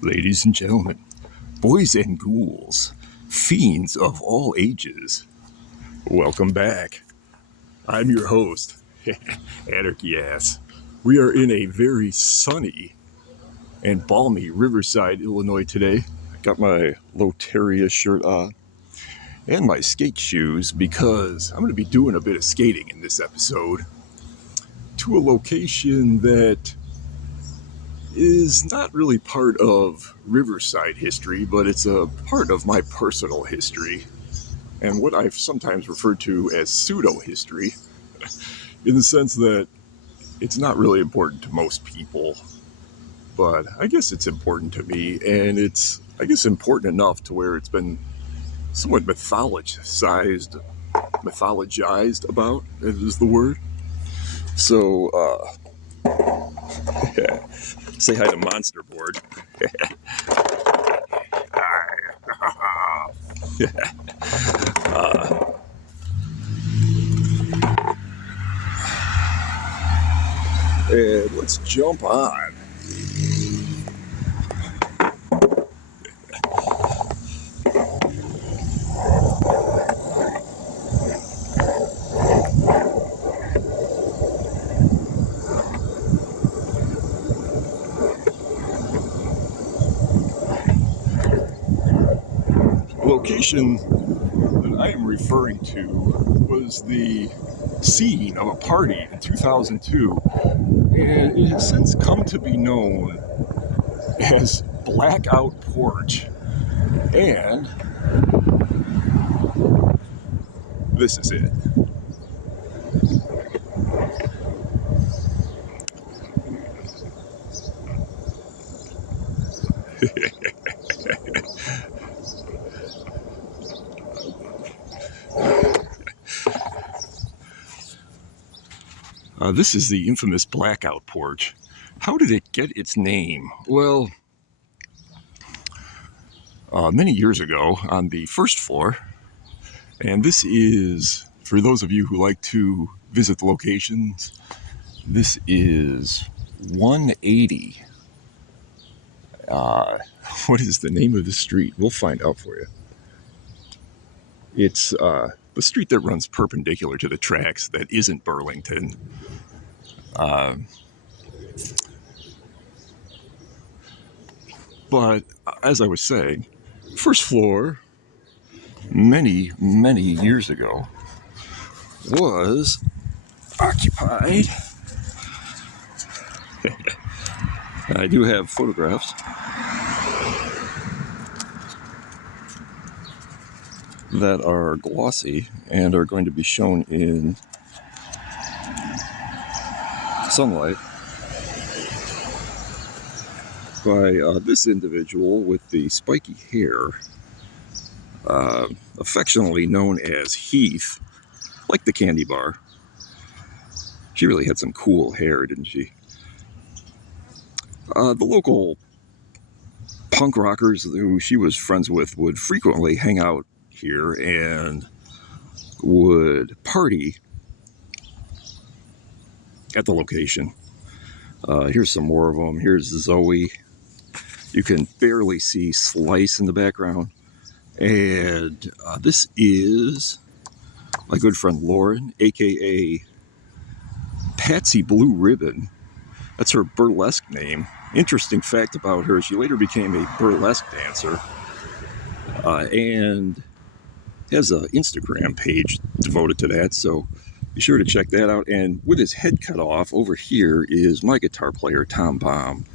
Ladies and gentlemen, boys and ghouls, fiends of all ages, welcome back. I'm your host, Anarchy Ass. We are in a very sunny and balmy Riverside, Illinois today. I got my Loteria shirt on and my skate shoes because I'm going to be doing a bit of skating in this episode to a location that is not really part of Riverside history, but it's a part of my personal history and what I've sometimes referred to as pseudo-history, in the sense that it's not really important to most people, but I guess it's important to me, and it's, I guess, important enough to where it's been somewhat mythologized about, is the word. So, say hi to Monster Board. And let's jump on. The location that I am referring to was the scene of a party in 2002, and it has since come to be known as Blackout Porch. And this is it. This is the infamous Blackout Porch. How did it get its name? Well, many years ago on the first floor, and this is, for those of you who like to visit the locations, this is 180. What is the name of the street? We'll find out for you. It's the street that runs perpendicular to the tracks that isn't Burlington. But as I was saying, first floor, many, many years ago, was occupied. I do have photographs that are glossy and are going to be shown in sunlight by this individual with the spiky hair, affectionately known as Heath, like the candy bar. She really had some cool hair, didn't she? The local punk rockers who she was friends with would frequently hang out here and would party at the location. Here's some more of them. Here's Zoe. You can barely see Slice in the background. And this is my good friend Lauren, aka Patsy Blue Ribbon. That's her burlesque name. Interesting fact about her, she later became a burlesque dancer and has an Instagram page devoted to that, so be sure to check that out. And with his head cut off, over here is my guitar player, Tom Baum,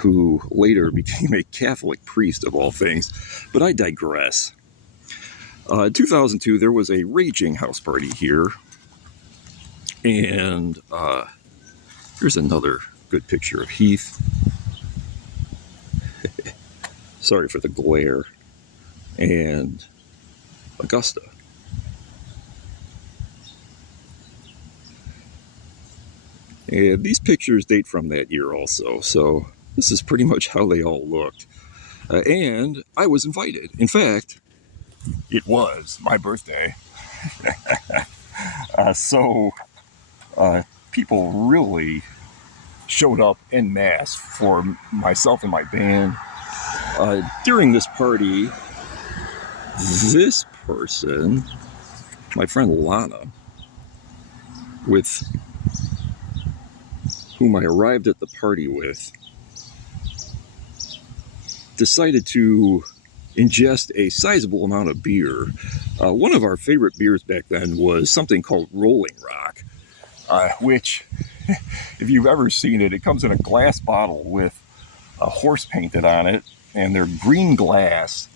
who later became a Catholic priest of all things. But I digress. In 2002, there was a raging house party here, and here's another good picture of Heath. Sorry for the glare. And Augusta. And these pictures date from that year also, so this is pretty much how they all looked. And I was invited. In fact, it was my birthday. So people really showed up en masse for myself and my band. During this party, this person, my friend Lana, with whom I arrived at the party with, decided to ingest a sizable amount of beer. One of our favorite beers back then was something called Rolling Rock, which, if you've ever seen it, it comes in a glass bottle with a horse painted on it, and they're green glass,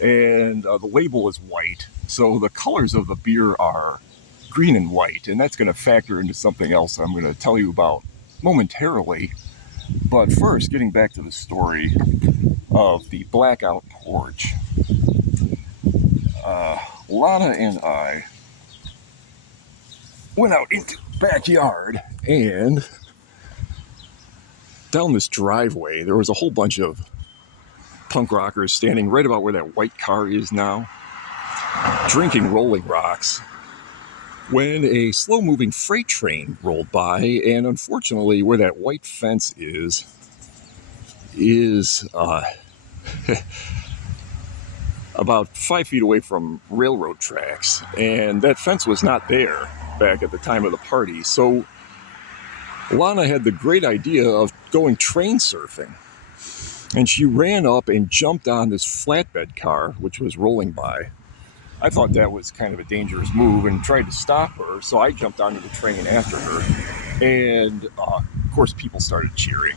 and the label is white. So the colors of the beer are green and white, and that's going to factor into something else I'm going to tell you about momentarily. But first, getting back to the story of the Blackout Porch. Lana and I went out into the backyard, and down this driveway there was a whole bunch of punk rockers standing right about where that white car is now, drinking Rolling Rocks, when a slow-moving freight train rolled by, and unfortunately where that white fence is about 5 feet away from railroad tracks, and that fence was not there back at the time of the party. So Lana had the great idea of going train surfing, and she ran up and jumped on this flatbed car which was rolling by. I thought that was kind of a dangerous move and tried to stop her, so I jumped onto the train after her, and of course people started cheering.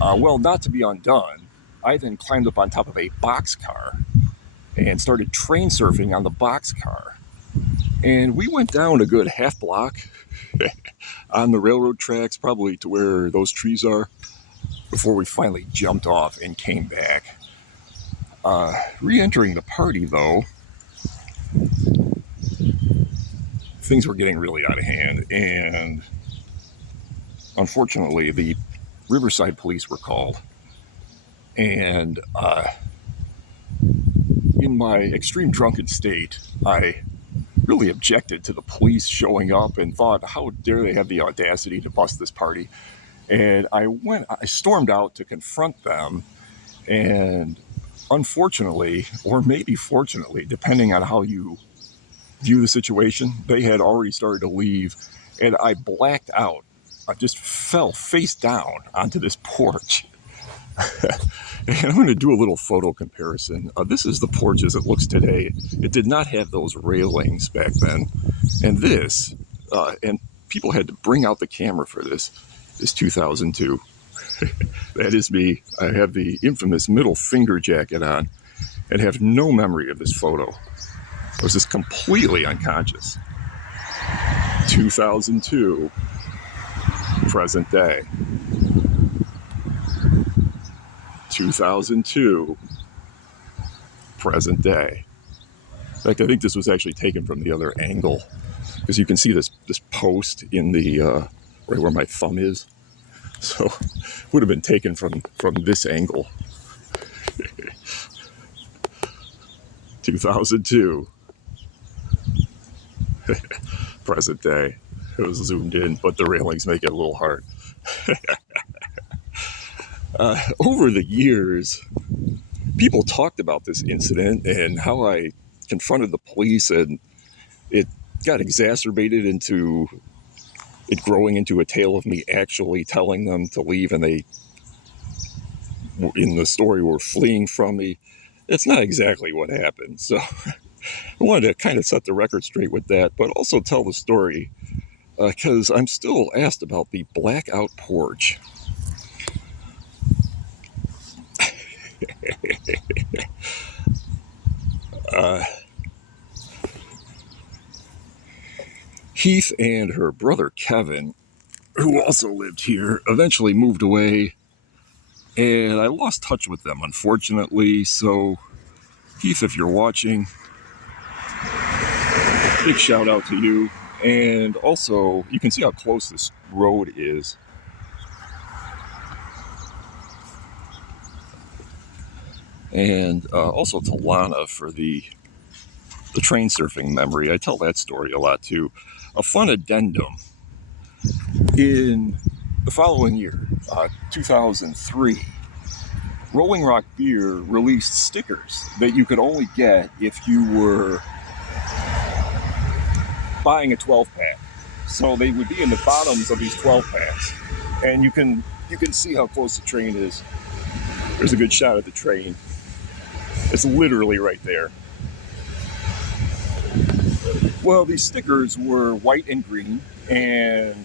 Well, not to be undone, I then climbed up on top of a boxcar and started train surfing on the boxcar. And we went down a good half block on the railroad tracks, probably to where those trees are, before we finally jumped off and came back. Re-entering the party, though, things were getting really out of hand, and unfortunately the Riverside police were called. And in my extreme drunken state, I really objected to the police showing up and thought, how dare they have the audacity to bust this party? And I stormed out to confront them, and unfortunately, or maybe fortunately, depending on how you view the situation, they had already started to leave, and I blacked out. I just fell face down onto this porch. And I'm going to do a little photo comparison. This is the porch as it looks today. It did not have those railings back then. And this, and people had to bring out the camera for this, is 2002. That is me. I have the infamous middle finger jacket on and have no memory of this photo. I was just completely unconscious. 2002, present day. 2002, present day. In fact, I think this was actually taken from the other angle, because you can see this post in the right where my thumb is. So it would have been taken from this angle. 2002, present day. It was zoomed in, but the railings make it a little hard. Over the years, people talked about this incident and how I confronted the police, and it got exacerbated into it growing into a tale of me actually telling them to leave, and they, in the story, were fleeing from me. It's not exactly what happened. So I wanted to kind of set the record straight with that, but also tell the story, because I'm still asked about the Blackout Porch. Heath and her brother Kevin, who also lived here, eventually moved away, and I lost touch with them, unfortunately. So Heath, if you're watching, big shout out to you. And also, you can see how close this road is. And also to Lana for the train surfing memory. I tell that story a lot too. A fun addendum. In The following year, 2003, Rolling Rock Beer released stickers that you could only get if you were buying a 12-pack. So they would be in the bottoms of these 12-packs. And you can see how close the train is. There's a good shot of the train. It's literally right there. Well, these stickers were white and green, and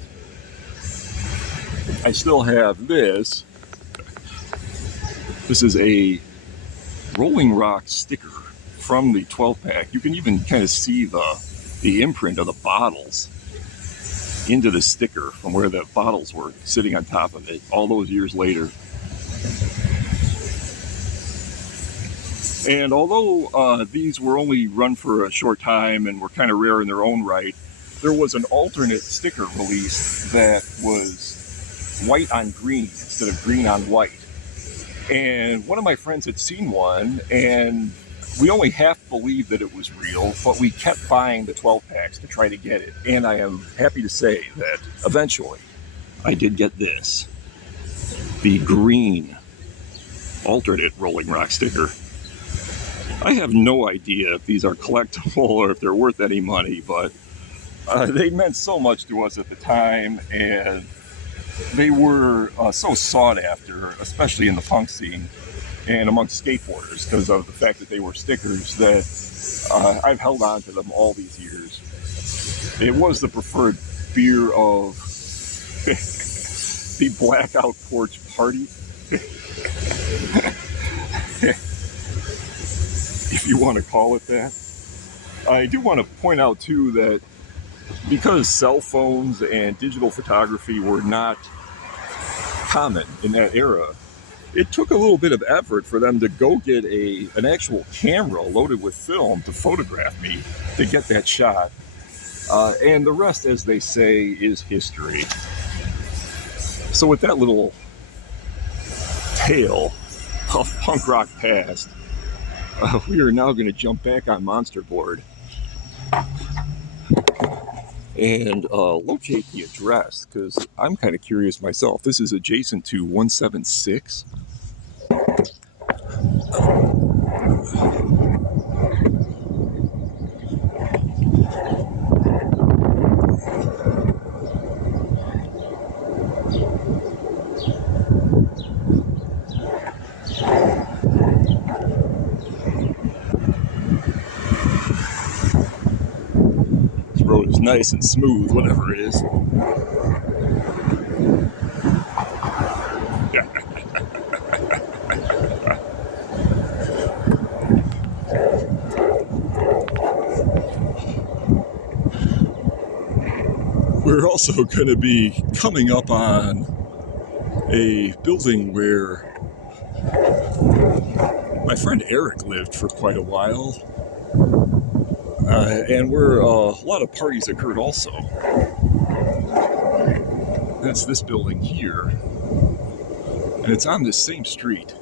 I still have this. This is a Rolling Rock sticker from the 12-pack. You can even kind of see the imprint of the bottles into the sticker from where the bottles were sitting on top of it all those years later. And although these were only run for a short time and were kind of rare in their own right, there was an alternate sticker released that was white on green instead of green on white. And one of my friends had seen one, and we only half believed that it was real, but we kept buying the 12-packs to try to get it. And I am happy to say that eventually I did get this, the green alternate Rolling Rock sticker. I have no idea if these are collectible or if they're worth any money, but they meant so much to us at the time, and they were so sought after, especially in the punk scene and amongst skateboarders, because of the fact that they were stickers, that I've held on to them all these years. It was the preferred beer of the Blackout Porch party. If you want to call it that. I do want to point out too that because cell phones and digital photography were not common in that era, it took a little bit of effort for them to go get an actual camera loaded with film to photograph me to get that shot. And the rest, as they say, is history. So with that little tale of punk rock past, we are now going to jump back on Monster Board and locate the address, because I'm kind of curious myself. This is adjacent to 176. Road is nice and smooth, whatever it is. We're also going to be coming up on a building where my friend Eric lived for quite a while. And where a lot of parties occurred also. That's this building here. And it's on this same street.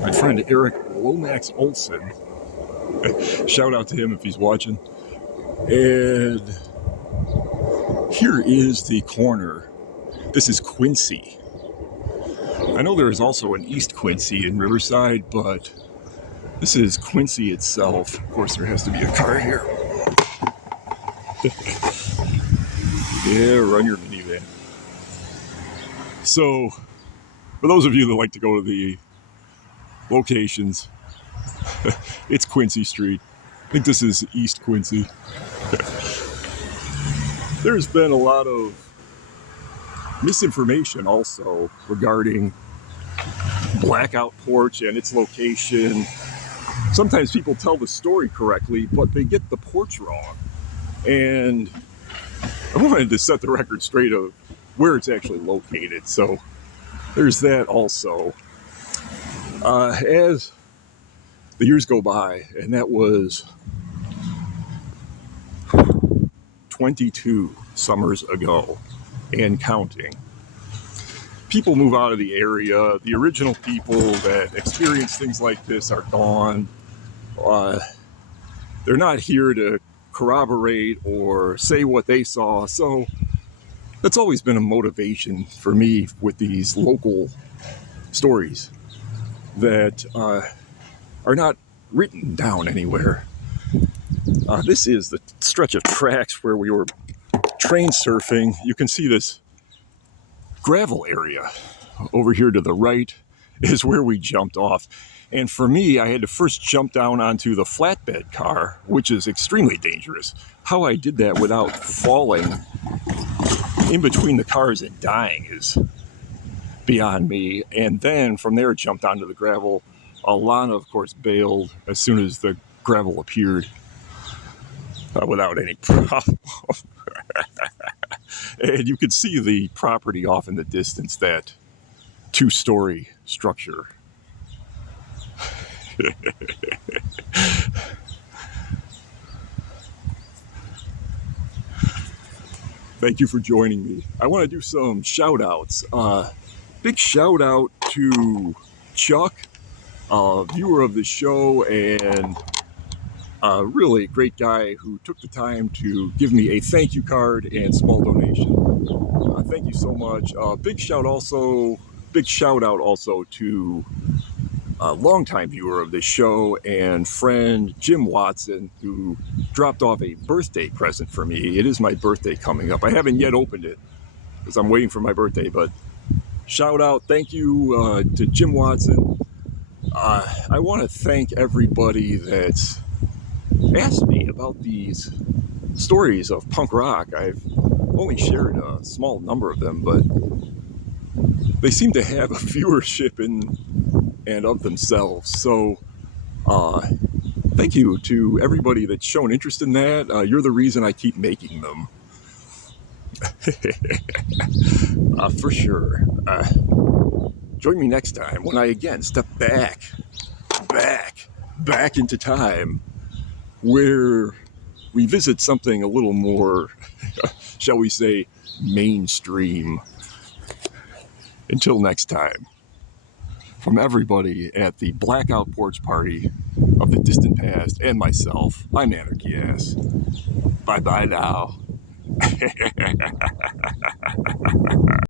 My friend Eric Lomax Olson. Shout out to him if he's watching. And here is the corner. This is Quincy. I know there is also an East Quincy in Riverside, but this is Quincy itself. Of course, there has to be a car here. Yeah, run your minivan. So, for those of you that like to go to the locations, it's Quincy Street. I think this is East Quincy. There's been a lot of misinformation also regarding Blackout Porch and its location. Sometimes people tell the story correctly, but they get the porch wrong. And I wanted to set the record straight of where it's actually located. So there's that also. As the years go by, and that was 22 summers ago and counting, people move out of the area. The original people that experienced things like this are gone. They're not here to corroborate or say what they saw. So that's always been a motivation for me with these local stories that are not written down anywhere. This is the stretch of tracks where we were train surfing. You can see this gravel area over here to the right is where we jumped off. And for me, I had to first jump down onto the flatbed car, which is extremely dangerous. How I did that without falling in between the cars and dying is beyond me. And then from there, jumped onto the gravel. Alana, of course, bailed as soon as the gravel appeared without any problem. And you could see the property off in the distance, that two-story structure. Thank you for joining me. I want to do some shout outs. Big shout out to Chuck, a viewer of the show and a really great guy who took the time to give me a thank you card and small donation. Thank you so much. Big shout out also to a longtime viewer of this show and friend Jim Watson, who dropped off a birthday present for me. It is my birthday coming up. I haven't yet opened it because I'm waiting for my birthday, but shout out, thank you to Jim Watson. I want to thank everybody that's asked me about these stories of punk rock. I've only shared a small number of them, but they seem to have a viewership in and of themselves. So thank you to everybody that's shown interest in that. You're the reason I keep making them. For sure. Join me next time when I again step back into time, where we visit something a little more, shall we say, mainstream. Until next time, from everybody at the Blackout Porch Party of the distant past and myself, I'm Anarchy Ass. Bye-bye now.